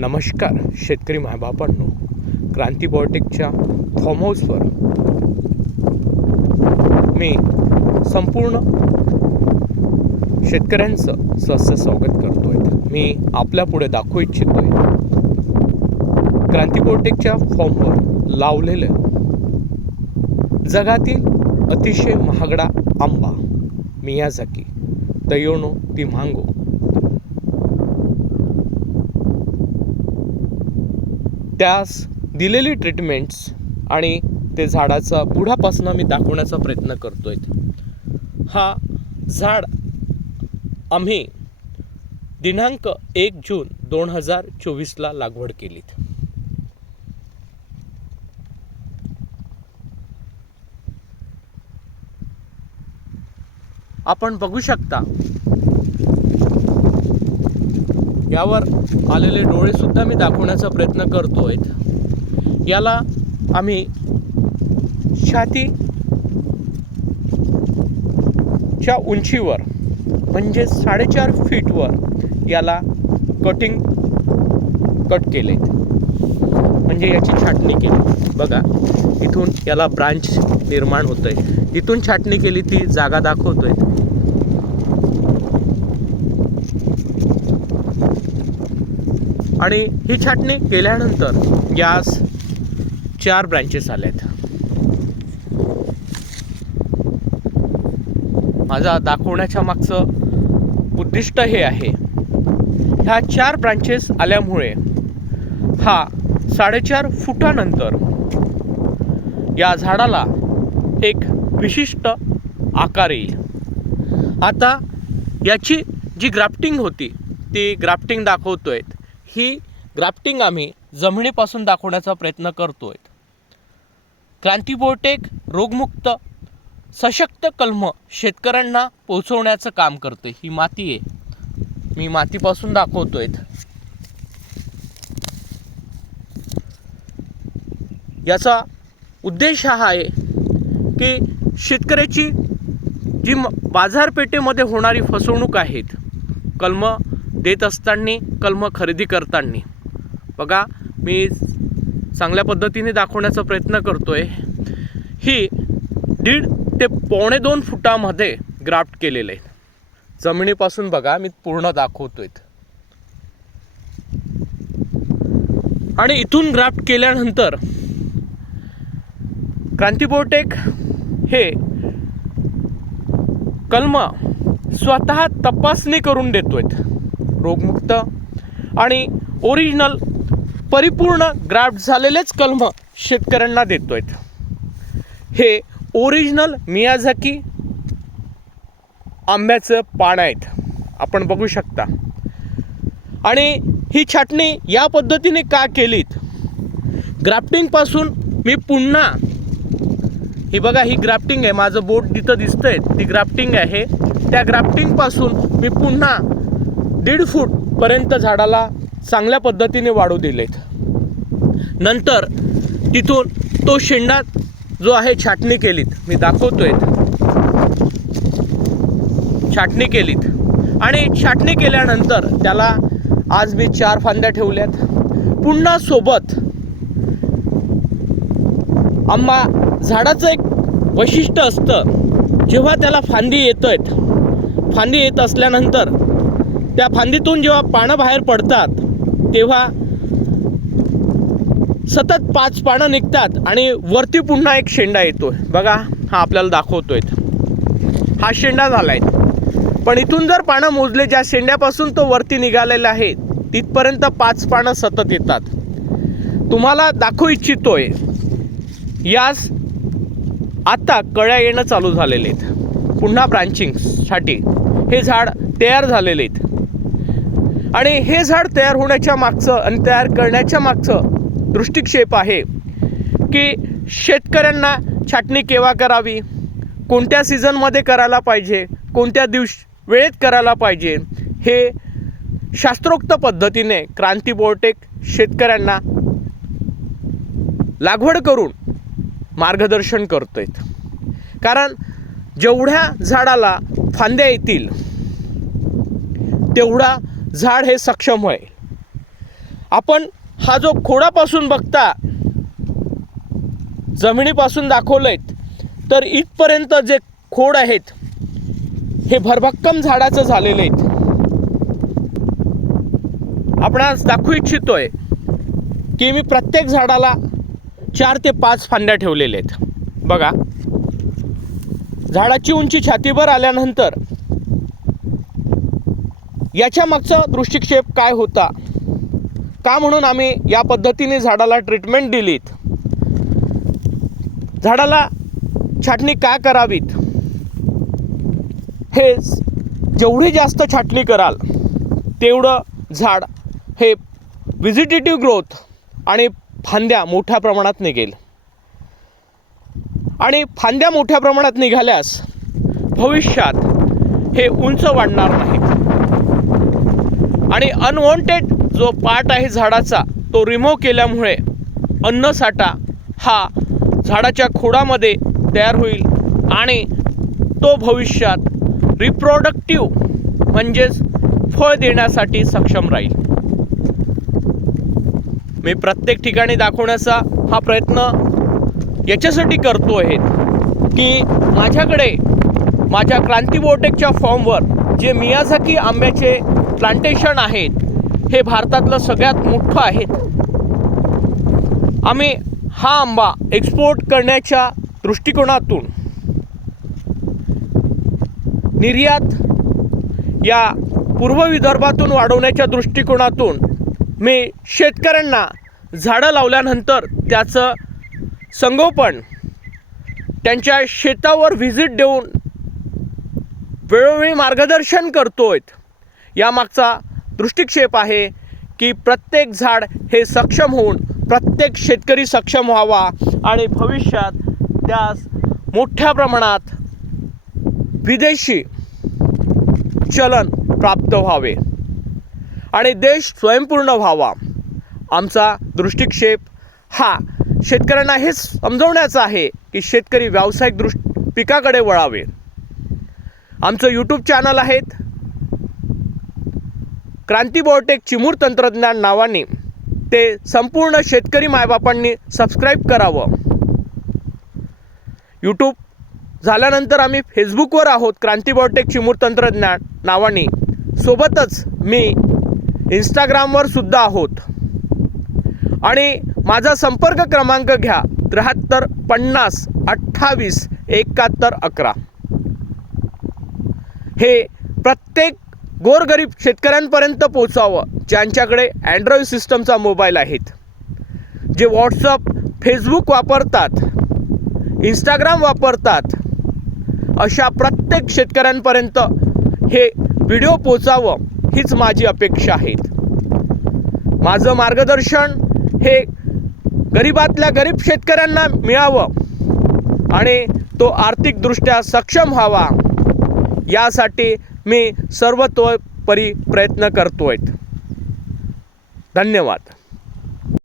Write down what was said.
नमस्कार शेतकरी मायबापांनो क्रांती बॉटेकच्या फॉर्म हाऊसवर मी संपूर्ण शेतकऱ्यांचं सहस्य स्वागत करतोय. मी आपल्या पुढे दाखवू इच्छितोय. क्रांती बॉटेकच्या फॉर्मवर लावलेलं जगातील अतिशय महागडा आंबा मियाझाकी तयोनो ती मांगो त्यास दिलेली ट्रीटमेंट्स आणि ते झाडाचा बुडापासून मी दाखवण्याचा प्रयत्न करतोय. हा झाड आम्ही दिनांक एक जून दोन हजार चोवीसला लागवड केलीत. आपण बघू शकता यावर आलेले डोळेसुद्धा मी दाखवण्याचा प्रयत्न करतो आहेत याला आम्ही छाती च्या उंचीवर म्हणजे साडेचार फीटवर याला कटिंग कट केले. म्हणजे याची छाटणी केली. बघा इथून याला ब्रांच निर्माण होतोय. इथून छाटणी केली ती जागा दाखवतोय. आणि ही छाटणी केल्यानंतर यास चार ब्रँचेस आल्यात माझा दाखवण्याच्या मागचं उद्दिष्ट हे आहे. ह्या चार ब्रांचेस आल्यामुळे हा साडेचार फुटानंतर या झाडाला एक विशिष्ट आकार येईल. आता याची जी ग्राफ्टिंग होती ती ग्राफ्टिंग दाखवतो आहेत ही ग्राफ्टिंग आम्ही जमिनीपासून दाखवण्याचा प्रयत्न करतो क्रांती बोटेक रोगमुक्त सशक्त कलम शेतकऱ्यांना पोचवण्याचं काम करते ही माती आहे. मी मातीपासून दाखवतोय. याचा उद्देश हा आहे की शेतकऱ्याची जी म- बाजारपेठेमध्ये होणारी फसवणूक आहेत कलम देत असताना कलम खरेदी करताना. बघा मी चांगल्या पद्धतीने दाखवण्याचा प्रयत्न करतो आहे ही दीड ते पावणे दोन फुटामध्ये ग्राफ्ट केलेले आहे जमिनीपासून बघा मी पूर्ण दाखवतोय आणि इथून ग्राफ्ट केल्यानंतर क्रांतीबोटेक हे कलम स्वतः तपासणी करून देतोय रोगमुक्त आणि ओरिजिनल परिपूर्ण ग्राफ्ट झालेलेच कलम शेतकऱ्यांना देतोय हे ओरिजिनल मियाझाकी आंब्याचं पान आहेत. आपण बघू शकता. आणि ही छाटणी या पद्धतीने का केलीत? ग्राफ्टिंगपासून मी पुन्हा ही बघा ही ग्राफ्टिंग आहे. माझं बोट जिथं दिसतंय ती ग्राफ्टिंग आहे. त्या ग्राफ्टिंगपासून मी पुन्हा दीड फूटपर्यंत झाडाला चांगल्या पद्धतीने वाढू दिलेत. नंतर तिथून तो शेंडा जो आहे छाटणी केलीत. मी दाखवतोय. छाटणी केलीत. आणि छाटणी केल्यानंतर त्याला आज मी चार फांद्या ठेवल्यात. पुन्हा सोबत आंबा झाडाचं एक वैशिष्ट्य असतं जेव्हा त्याला फांदी येत आहेत फांदी येत असल्यानंतर त्या फांदीतून जेव्हा पानं बाहेर पडतात तेव्हा सतत पाच पानं निघतात आणि वरती पुन्हा एक शेंडा येतो बघा हा आपल्याला दाखवतोय. हा शेंडा झाला आहे पण इथून जर पानं मोजले ज्या शेंड्यापासून तो वरती निघालेला आहे तिथपर्यंत पाच पानं सतत येतात. तुम्हाला दाखवू इच्छितोय यास आता कळ्या येणं चालू झालेले आहेत. पुन्हा ब्रांचिंगसाठी हे झाड तयार झालेले आहेत. आणि हे झाड तयार होण्याच्या मागचं आणि तयार करण्याच्या मागचं दृष्टिक्षेप आहे की शेतकऱ्यांना छाटणी केव्हा करावी? कोणत्या सीझनमध्ये करायला पाहिजे? कोणत्या दिवस वेळेत करायला पाहिजे? हे शास्त्रोक्त पद्धतीने क्रांती बोर्टेक शेतकऱ्यांना लागवड करून मार्गदर्शन करतोय कारण जेवढ्या झाडाला फांद्या येतील तेवढा झाड हे सक्षम होईल. आपण हा जो खोडापासून बघता जमिनीपासून दाखवलंय तर इथपर्यंत जे खोड आहेत हे भरभक्कम झाडाचं झालेले आहेत. आपण आज दाखवू इच्छितोय की मी प्रत्येक झाडाला चार ते पाच फांद्या ठेवलेल्या आहेत. बघा झाडाची उंची छातीभर आल्यानंतर याच्या मागचा दृष्टिक्षेप काय होता? का म्हणून आम्ही या पद्धतीने झाडाला ट्रीटमेंट दिलीत? झाडाला छाटणी का करावीत? हे जेवढी जास्त छाटणी कराल तेवढं झाड हे व्हिजिटेटिव्ह ग्रोथ आणि फांद्या मोठ्या प्रमाणात निघेल. आणि फांद्या मोठ्या प्रमाणात निघाल्यास भविष्यात हे उंच वाढणार नाहीत. आणि अनवॉन्टेड जो पार्ट आहे झाडाचा तो रिमूव्ह केल्यामुळे अन्नसाठा हा झाडाच्या खोडामध्ये तयार होईल आणि तो भविष्यात रिप्रोडक्टिव्ह म्हणजेच फळ देण्यासाठी सक्षम राहील. मी प्रत्येक ठिकाणी दाखवण्याचा हा प्रयत्न याच्यासाठी करतो आहे की माझ्याकडे माझ्या क्रांती बोटेकच्या फॉर्मवर जे मियाझाकी आंब्याचे प्लांटेशन आहेत हे भारतातलं सगळ्यात मोठं आहेत. आम्ही हा आंबा एक्सपोर्ट करण्याच्या दृष्टिकोनातून निर्यात या पूर्व विदर्भातून वाढवण्याच्या दृष्टिकोनातून मी शेतकऱ्यांना झाडं लावल्यानंतर त्याचं संगोपन त्यांच्या शेतावर व्हिजिट देऊन वेळोवेळी मार्गदर्शन करतोय यामागचा दृष्टिक्षेप आहे की प्रत्येक झाड हे सक्षम होऊन प्रत्येक शेतकरी सक्षम व्हावा आणि भविष्यात त्यास मोठ्या प्रमाणात विदेशी चलन प्राप्त व्हावे आणि देश स्वयंपूर्ण व्हावा. आमचा दृष्टिक्षेप हा शेतकऱ्यांना हेच समजवण्याचा आहे की शेतकरी व्यावसायिक दृष्ट पिकाकडे वळावे. आमचं यूट्यूब चॅनल आहेत. क्रांती बॉटेक चिमूर तंत्रज्ञान नावाने ते संपूर्ण शेतकरी मायबापांनी सबस्क्राईब करावं. यूट्यूब झाल्यानंतर आम्ही फेसबुकवर आहोत क्रांती बॉटेक चिमूर तंत्रज्ञान नावाने. सोबतच मी इंस्टाग्रामवर सुद्धा आहोत. आणि माझा संपर्क क्रमांक घ्या त्र्याहत्तर पन्नास अठ्ठावीस एकाहत्तर अकरा. हे प्रत्येक गोरगरीब शेतकऱ्यांपर्यंत पोचावं ज्यांच्याकडे अँड्रॉइड सिस्टमचा मोबाईल आहेत. जे व्हॉट्सअप फेसबुक वापरतात इंस्टाग्राम वापरतात अशा प्रत्येक शेतकऱ्यांपर्यंत हे व्हिडिओ पोचावं हीच माझी अपेक्षा आहे माझं मार्गदर्शन हे गरिबातल्या गरीब शेतकऱ्यांना मिळावं आणि तो आर्थिकदृष्ट्या सक्षम व्हावा यासाठी मी सर्वतोपरी प्रयत्न करतो आहेत धन्यवाद.